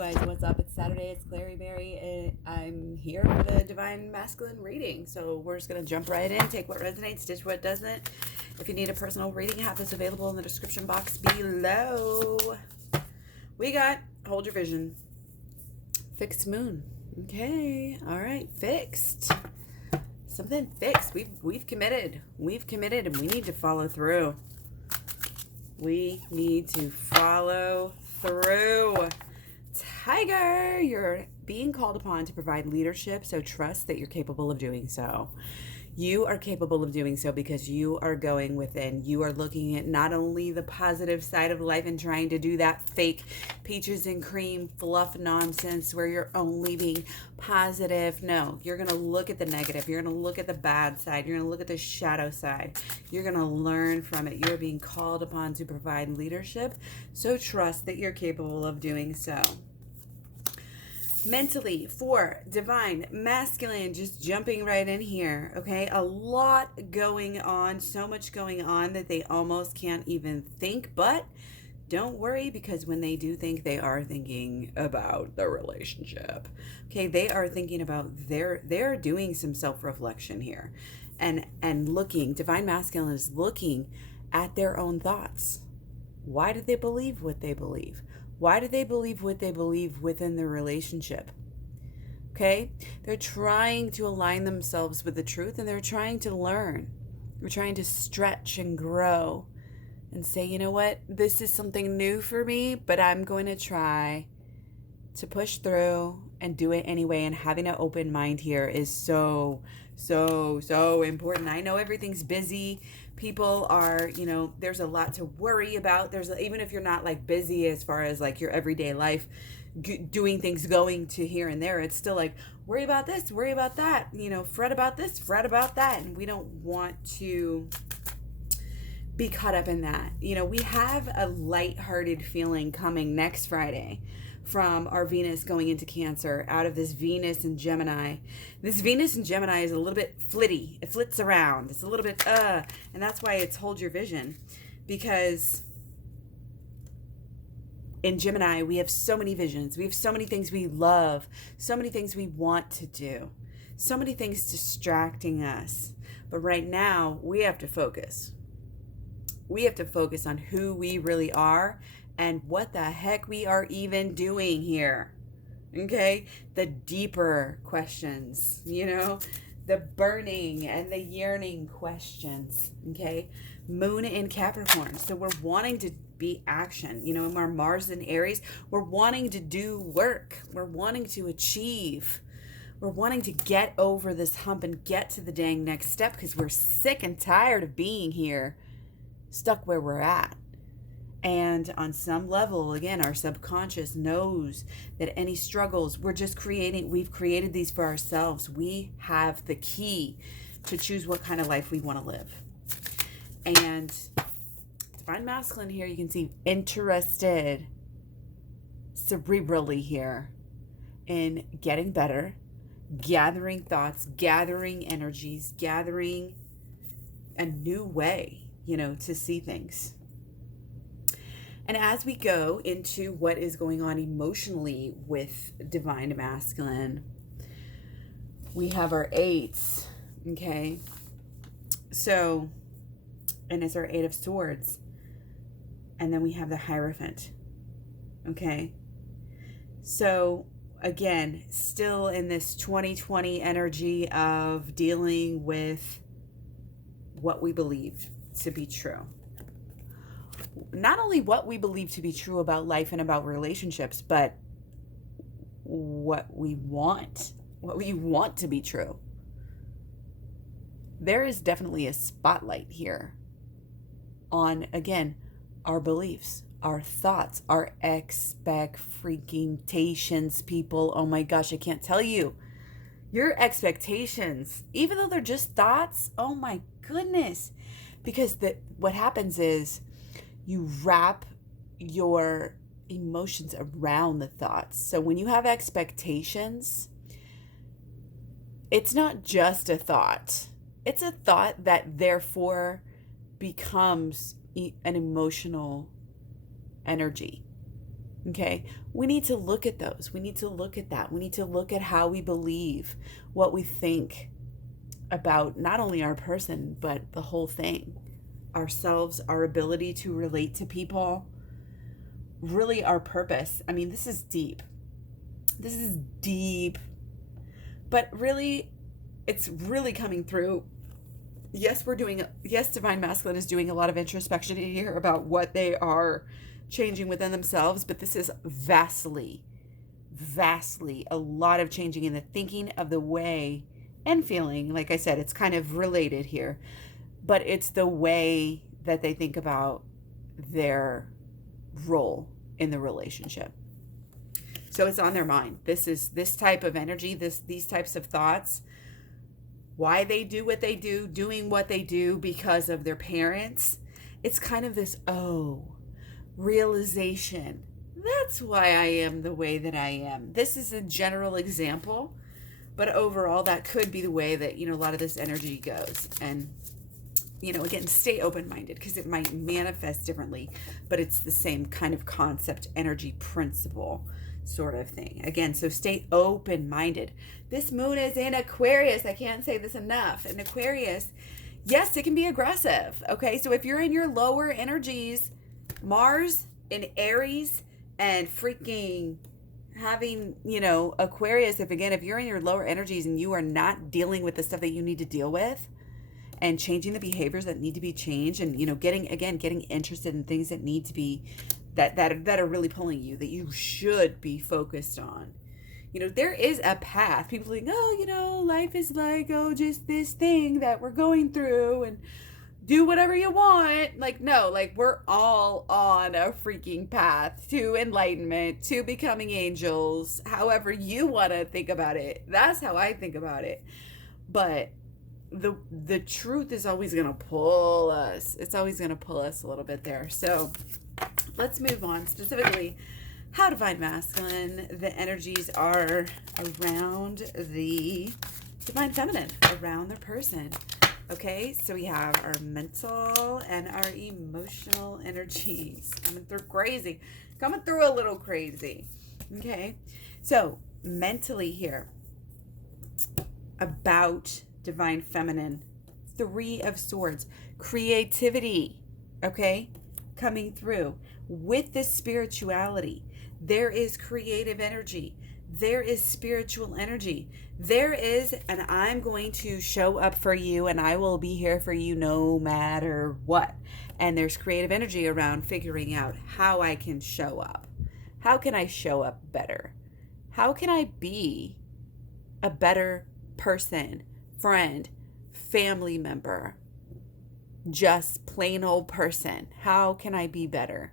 guys, what's up? It's Saturday, it's Klaireeberry, and I'm here for the Divine Masculine reading. So we're just going to jump right in, take what resonates, ditch what doesn't. If you need a personal reading, have this available in the description box below. We got Hold Your Vision. Fixed moon. Okay, all right, fixed. Something fixed. We've committed. We've committed, and we need to follow through. We need to follow through. Tiger, you're being called upon to provide leadership, so trust that you're capable of doing so. You are capable of doing so because you are going within. You are looking at not only the positive side of life and trying to do that fake peaches and cream fluff nonsense where you're only being positive. No, you're going to look at the negative. You're going to look at the bad side. You're going to look at the shadow side. You're going to learn from it. You're being called upon to provide leadership, so trust that you're capable of doing so. Mentally, for Divine Masculine, just jumping right in here, okay? A lot going on, so much going on that they almost can't even think, but don't worry, because when they do think, they are thinking about the relationship, okay? They are thinking about, they're doing some self-reflection here and looking, Divine Masculine is looking at their own thoughts. Why do they believe what they believe? Why do they believe what they believe within their relationship? Okay? They're trying to align themselves with the truth, and they're trying to learn. They're trying to stretch and grow and say, you know what? This is something new for me, but I'm going to try to push through and do it anyway. And having an open mind here is so important. I know everything's busy. People are, there's a lot to worry about. Even if you're not like busy as far as like your everyday life, doing things, going to here and there, it's still like, worry about this, worry about that, fret about this, fret about that. And we don't want to be caught up in that. We have a lighthearted feeling coming next Friday from our Venus going into Cancer, out of this Venus and Gemini. This Venus and Gemini is a little bit flitty. It flits around. It's a little bit, and that's why it's Hold Your Vision. Because in Gemini, we have so many visions. We have so many things we love, so many things we want to do, so many things distracting us. But right now, we have to focus. We have to focus on who we really are and what the heck we are even doing here, okay? The deeper questions, the burning and the yearning questions, okay? Moon in Capricorn, so we're wanting to be action, in our Mars in Aries, we're wanting to do work, we're wanting to achieve, we're wanting to get over this hump and get to the dang next step because we're sick and tired of being here, stuck where we're at. And on some level, again, our subconscious knows that any struggles, we've created these for ourselves. We have the key to choose what kind of life we want to live. And Divine Masculine here, you can see interested cerebrally here in getting better, gathering thoughts, gathering energies, gathering a new way, to see things. And as we go into what is going on emotionally with Divine Masculine, we have our eights, okay? So, and it's our Eight of Swords. And then we have the Hierophant, okay? So, again, still in this 2020 energy of dealing with what we believe to be true. Not only what we believe to be true about life and about relationships, but what we want to be true. There is definitely a spotlight here on, again, our beliefs, our thoughts, our expectations, people. Oh my gosh, I can't tell you. Your expectations, even though they're just thoughts, oh my goodness. Because what happens is, you wrap your emotions around the thoughts. So when you have expectations, it's not just a thought. It's a thought that therefore becomes an emotional energy. Okay, we need to look at those. We need to look at that. We need to look at how we believe, what we think about not only our person, but the whole thing, ourselves, our ability to relate to people, really our purpose. I mean, this is deep. This is deep, but really, it's really coming through. Yes, Divine Masculine is doing a lot of introspection here about what they are changing within themselves, but this is vastly a lot of changing in the thinking of the way and feeling. Like I said, it's kind of related here, but it's the way that they think about their role in the relationship. So it's on their mind. This type of energy, these types of thoughts, why they do what they do, doing what they do because of their parents. It's kind of this, realization. That's why I am the way that I am. This is a general example, but overall that could be the way that, a lot of this energy goes. And, again, stay open-minded because it might manifest differently, but it's the same kind of concept, energy principle sort of thing. Again, so stay open-minded. This moon is in Aquarius. I can't say this enough. In Aquarius, yes, it can be aggressive. Okay, so if you're in your lower energies, Mars in Aries and freaking having, Aquarius, if you're in your lower energies and you are not dealing with the stuff that you need to deal with and changing the behaviors that need to be changed and, getting interested in things that need to be, that are really pulling you, that you should be focused on. There is a path. People think, life is like, just this thing that we're going through and do whatever you want. Like, no, we're all on a freaking path to enlightenment, to becoming angels, however you want to think about it. That's how I think about it. But the truth is always going to pull us. It's always going to pull us a little bit there. So let's move on. Specifically, how Divine Masculine, the energies are around the Divine Feminine, around their person. Okay, so we have our mental and our emotional energies coming through a little crazy. Okay, so mentally here, about Divine Feminine, 3 of Swords, creativity, okay, coming through with this spirituality. There is creative energy. There is spiritual energy. There is, and I'm going to show up for you and I will be here for you no matter what. And there's creative energy around figuring out how I can show up. How can I show up better? How can I be a better person, friend, family member, just plain old person? How can I be better?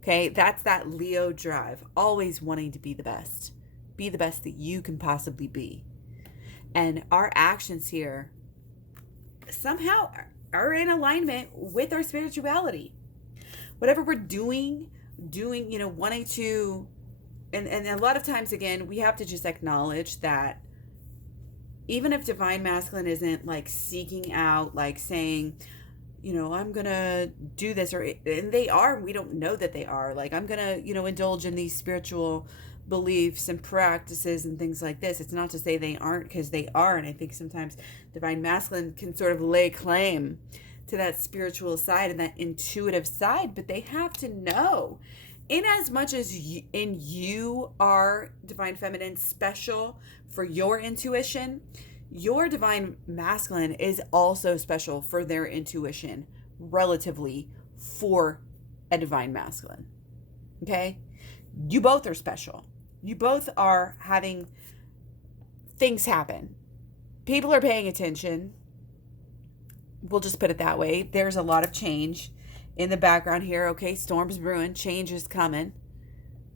Okay, that's that Leo drive, always wanting to be the best that you can possibly be. And our actions here somehow are in alignment with our spirituality. Whatever we're doing, wanting to, and a lot of times, again, we have to just acknowledge that even if Divine Masculine isn't seeking out, saying, I'm going to do this, and they are, we don't know that they are, I'm going to, indulge in these spiritual beliefs and practices and things like this. It's not to say they aren't, because they are. And I think sometimes Divine Masculine can sort of lay claim to that spiritual side and that intuitive side, but they have to know, in as much as you are Divine Feminine special for your intuition, your Divine Masculine is also special for their intuition relatively for a Divine Masculine. Okay? You both are special. You both are having things happen. People are paying attention. We'll just put it that way. There's a lot of change in the background here. Okay? Storms brewing. Change is coming.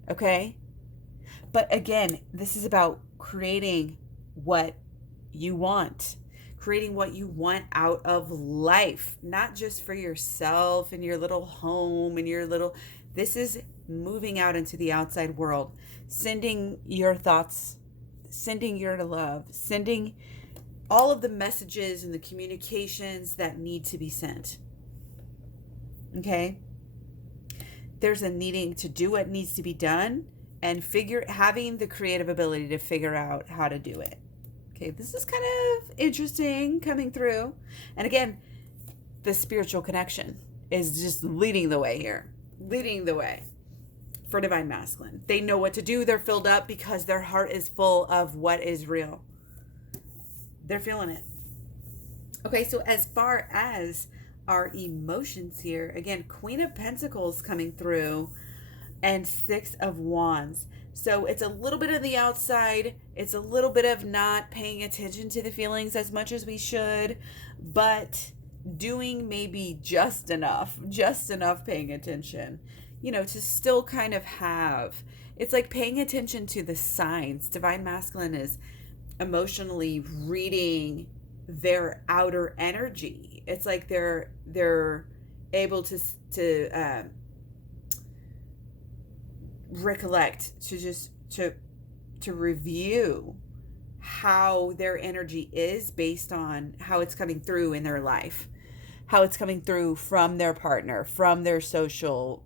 Okay? But again, this is about creating what you want. Creating what you want out of life. Not just for yourself and your little home and your little... This is moving out into the outside world. Sending your thoughts. Sending your love. Sending all of the messages and the communications that need to be sent. Okay? there's a needing to do what needs to be done and having the creative ability to figure out how to do it. Okay, this is kind of interesting coming through. And again, the spiritual connection is just leading the way here. Leading the way for Divine Masculine. They know what to do. They're filled up because their heart is full of what is real. They're feeling it. Okay, so as far as our emotions here, again, Queen of Pentacles coming through and Six of Wands. So it's a little bit of the outside. It's a little bit of not paying attention to the feelings as much as we should, but doing maybe just enough paying attention, to still kind of have, it's like paying attention to the signs. Divine Masculine is emotionally reading their outer energy. It's like they're able to recollect, to review how their energy is based on how it's coming through in their life, how it's coming through from their partner, from their social,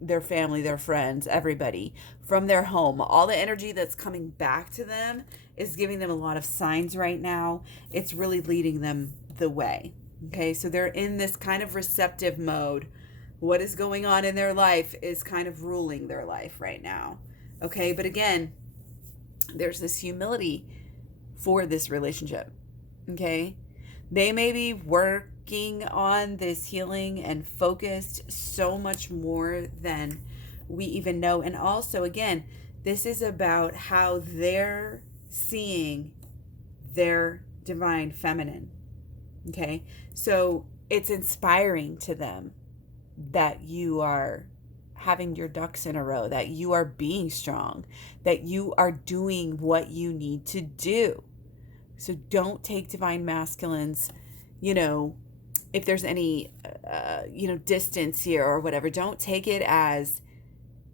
their family, their friends, everybody, from their home. All the energy that's coming back to them is giving them a lot of signs right now. It's really leading them the way. Okay, so they're in this kind of receptive mode. What is going on in their life is kind of ruling their life right now. Okay, but again, there's this humility for this relationship. Okay, they may be working on this healing and focused so much more than we even know. And also, again, this is about how they're seeing their divine feminine. Okay, so it's inspiring to them that you are having your ducks in a row, that you are being strong, that you are doing what you need to do. So don't take Divine Masculines, if there's any, distance here or whatever, don't take it as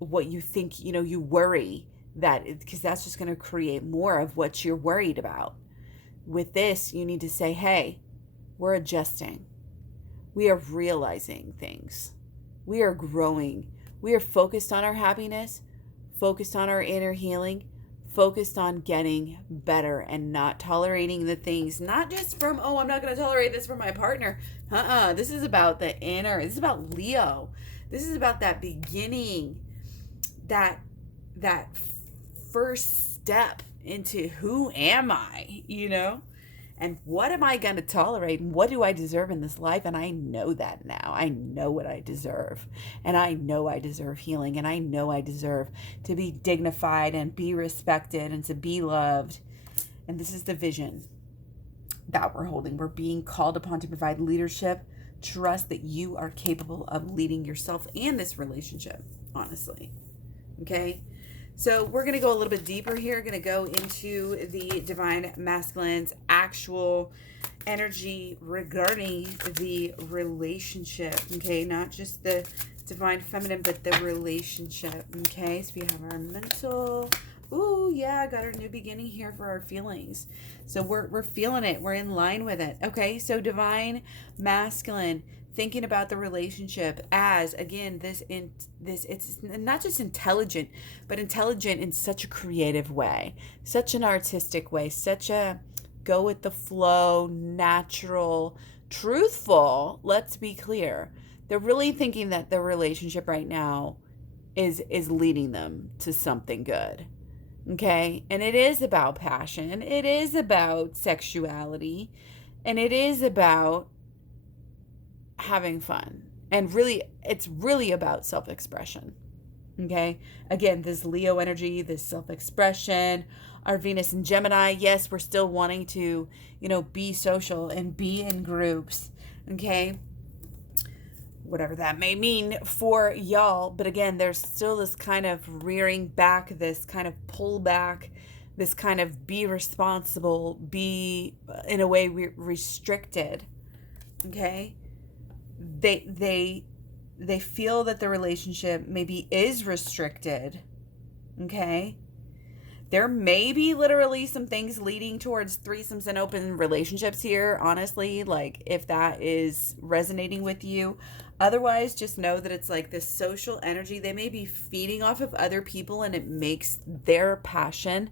what you think, you worry that, because that's just going to create more of what you're worried about. With this, you need to say, hey, we're adjusting. We are realizing things. We are growing. We are focused on our happiness, focused on our inner healing, focused on getting better and not tolerating the things, not just from, I'm not going to tolerate this from my partner. This is about the inner. This is about Leo. This is about that beginning, that first step into who am I, and what am I going to tolerate, and what do I deserve in this life? And I know that now. I know what I deserve, and I know I deserve healing, and I know I deserve to be dignified and be respected and to be loved. And this is the vision that we're holding. We're being called upon to provide leadership. Trust that you are capable of leading yourself and this relationship, honestly. Okay? So we're going to go a little bit deeper here. Going to go into the Divine Masculine's actual energy regarding the relationship. Okay, not just the Divine Feminine, but the relationship. Okay, so we have our mental. Ooh, yeah, got our new beginning here for our feelings. So we're feeling it. We're in line with it. Okay, so Divine Masculine, thinking about the relationship as, again, it's not just intelligent, but intelligent in such a creative way, such an artistic way, such a go with the flow, natural, truthful. Let's be clear. They're really thinking that the relationship right now is leading them to something good. Okay? And it is about passion. It is about sexuality. And it is about having fun. And really, it's really about self-expression. Okay? Again, this Leo energy, this self-expression, our Venus and Gemini, yes, we're still wanting to, be social and be in groups. Okay? Whatever that may mean for y'all. But again, there's still this kind of rearing back, this kind of pull back, this kind of be responsible, be in a way restricted. Okay? They feel that the relationship maybe is restricted. Okay? There may be literally some things leading towards threesomes and open relationships here, honestly, like if that is resonating with you. Otherwise, just know that it's like this social energy. They may be feeding off of other people and it makes their passion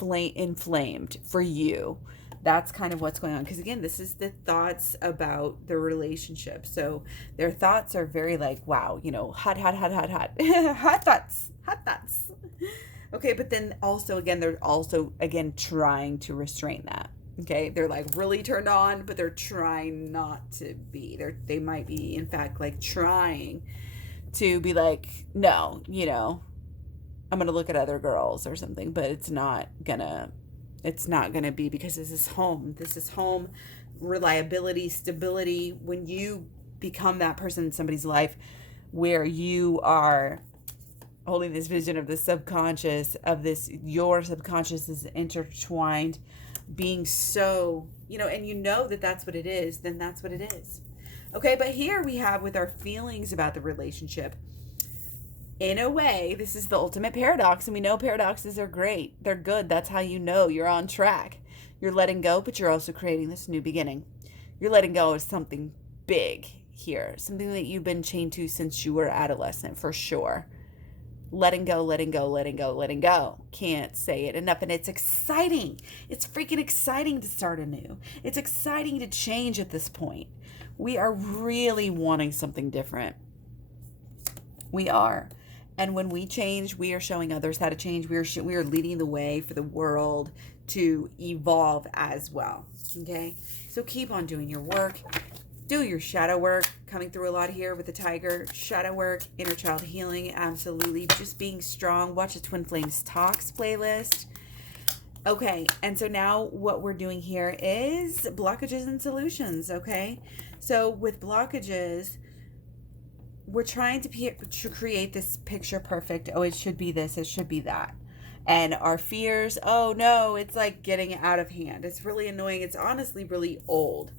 inflamed for you. That's kind of what's going on. Because again, this is the thoughts about the relationship. So their thoughts are very like, wow, hot, hot, hot, hot, hot. Hot thoughts. Hot thoughts. Okay, but then also, again, they're also, again, trying to restrain that. Okay, they're like really turned on, but they're trying not to be. They might be, in fact, like trying to be like, no, I'm going to look at other girls or something, but it's not gonna be, because this is home, reliability, stability. When you become that person in somebody's life where you are holding this vision of the subconscious, your subconscious is intertwined, being so, and that's what it is, then that's what it is. Okay, but here we have with our feelings about the relationship, in a way, this is the ultimate paradox, and we know paradoxes are great. They're good. That's how you know you're on track. You're letting go, but you're also creating this new beginning. You're letting go of something big here, something that you've been chained to since you were adolescent, for sure. Letting go, letting go, letting go, letting go. Can't say it enough. And it's exciting. It's freaking exciting to start anew. It's exciting to change at this point. We are really wanting something different. We are. And when we change, we are showing others how to change. We are leading the way for the world to evolve as well. Okay? So keep on doing your work. Do your shadow work. Coming through a lot here with the tiger. Shadow work, inner child healing, absolutely. Just being strong. Watch the Twin Flames Talks playlist. Okay, and so now what we're doing here is blockages and solutions, okay? So with blockages, we're trying to create this picture perfect. Oh, it should be this, it should be that. And our fears, oh no, it's like getting out of hand. It's really annoying. It's honestly really old.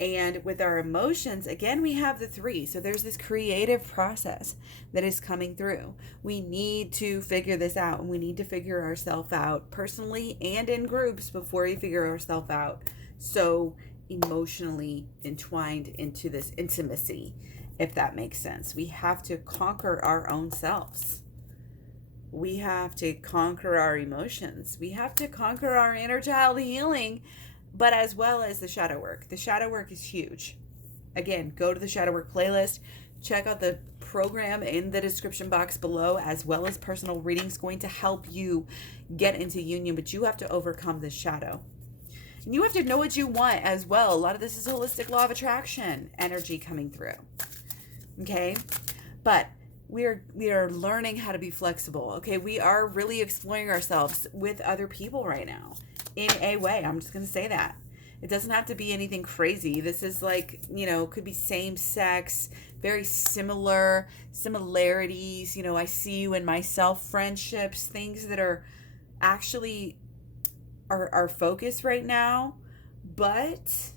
And with our emotions, again, we have the 3. So there's this creative process that is coming through. We need to figure this out, and we need to figure ourselves out personally and in groups before we figure ourselves out. So emotionally entwined into this intimacy, if that makes sense. We have to conquer our own selves. We have to conquer our emotions. We have to conquer our inner child healing, but as well as the shadow work. The shadow work is huge. Again, go to the shadow work playlist. Check out the program in the description box below, as well as personal readings going to help you get into union, but you have to overcome the shadow. And you have to know what you want as well. A lot of this is holistic law of attraction energy coming through. Okay? But we are learning how to be flexible. Okay? We are really exploring ourselves with other people right now in a way. I'm just going to say that. It doesn't have to be anything crazy. This is like, could be same sex, very similarities. I see you in myself, friendships, things that are actually our focus right now. But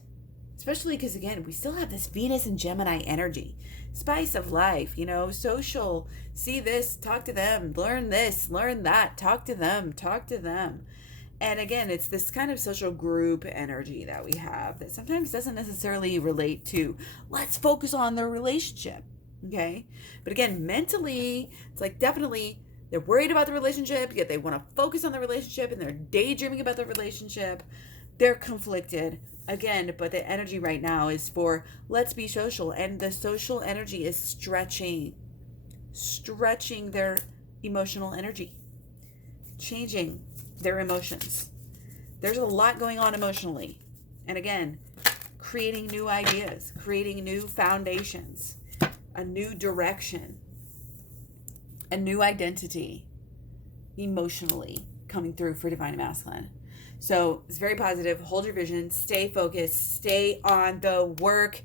especially because, again, we still have this Venus and Gemini energy. Spice of life, social, see this, talk to them, learn this, learn that, talk to them. And again, it's this kind of social group energy that we have that sometimes doesn't necessarily relate to, let's focus on the relationship, okay? But again, mentally, it's like definitely they're worried about the relationship, yet they want to focus on the relationship, and they're daydreaming about the relationship. They're conflicted. Again, but the energy right now is for let's be social, and the social energy is stretching their emotional energy, changing their emotions. There's a lot going on emotionally. And again, creating new ideas, creating new foundations, a new direction, a new identity emotionally coming through for Divine Masculine. So it's very positive. Hold your vision, stay focused, stay on the work,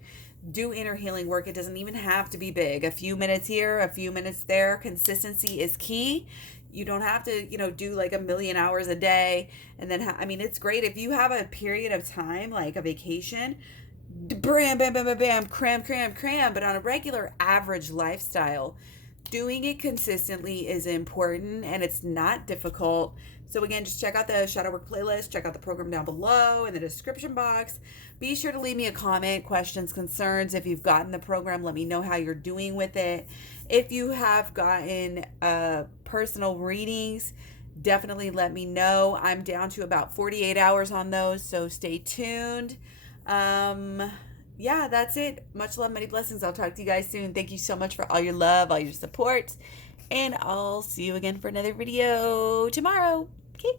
do inner healing work. It doesn't even have to be big. A few minutes here, a few minutes there. Consistency is key. You don't have to, do like 1,000,000 hours a day. And then, it's great if you have a period of time, like a vacation, bam, bam, bam, bam, bam, cram. But on a regular average lifestyle, doing it consistently is important, and it's not difficult. So again, just check out the shadow work playlist, check out the program down below in the description box. Be sure to leave me a comment, questions, concerns. If you've gotten the program, let me know how you're doing with it. If you have gotten personal readings, definitely let me know. I'm down to about 48 hours on those, so stay tuned. Yeah, that's it. Much love, many blessings. I'll talk to you guys soon. Thank you so much for all your love, all your support, and I'll see you again for another video tomorrow. Okay.